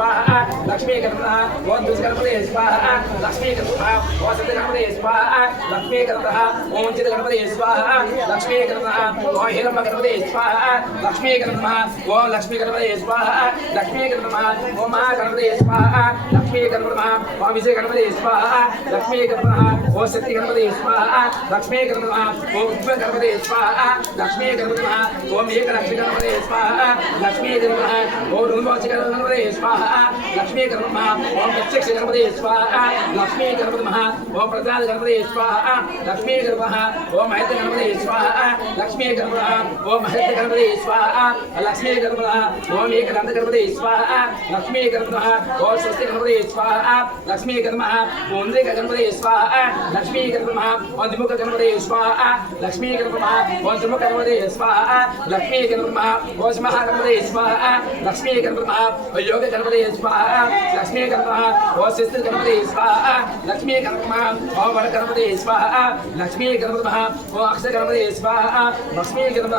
स्वाहा लक्ष्मी गणपतः ओम दुष्ट गणपते स्वाहा लक्ष्मी गणपतः ओम सत्य गणपते स्वाहा लक्ष्मी गणपतः ओम चित गणपते स्वाहा लक्ष्मी गणपतः ओम हिरण्य गणपते स्वाहा लक्ष्मी गणपतः ओम लक्ष्मी गणपते स्वाहा लक्ष्मी गणपतः ओम महागणपते स्वाहा लक्ष्मी गणपतः ओम विजय गणपते स्वाहा लक्ष्मी गणपतः ओम शक्ति गणपते स्वाहा लक्ष्मी गणपतः ओम उग्र गणपते स्वाहा लक्ष्मी गणपतः ओम एकलक्ष्मी गणपते स्वाहा लक्ष्मी गणपतः ओम रुद्रमोचि गणपते स्वाहा लक्ष्मी गणपतः ओम प्रत्यक्ष गणपते स्वाहा लक्ष्मी गणपतः ओम प्रसाद गणपते स्वाहा लक्ष्मी गणपतः ओम महत्व गणपते स्वाहा लक्ष्मी गणपतः ओम महत्व गणपते स्वाहा लक्ष्मी गणपतः ओम एकदंत गणपते स्वाहा लक्ष्मी गणपतः ओम स्वस्ति गणपते स्वाहा लक्ष्मी गणपतः ओम इंद्रिक गणपते स्वाहा लक्ष्मी गणपतः ओम द्विमुख गणपते स्वाहा लक्ष्मी गणपतः ओम त्रिमुख गणपते स्वाहा लक्ष्मी गणपतः ओम महा गणपते स्वाहा लक्ष्मी गणपतः ओम योग गणपते स्वाहा लक्ष्मी गणपतः ओम शिस्त गणपते स्वाहा लक्ष्मी गणपतः ओम वर गणपते स्वाहा लक्ष्मी गणपतः ओम अक्षर गणपते स्वाहा लक्ष्मी गणपतः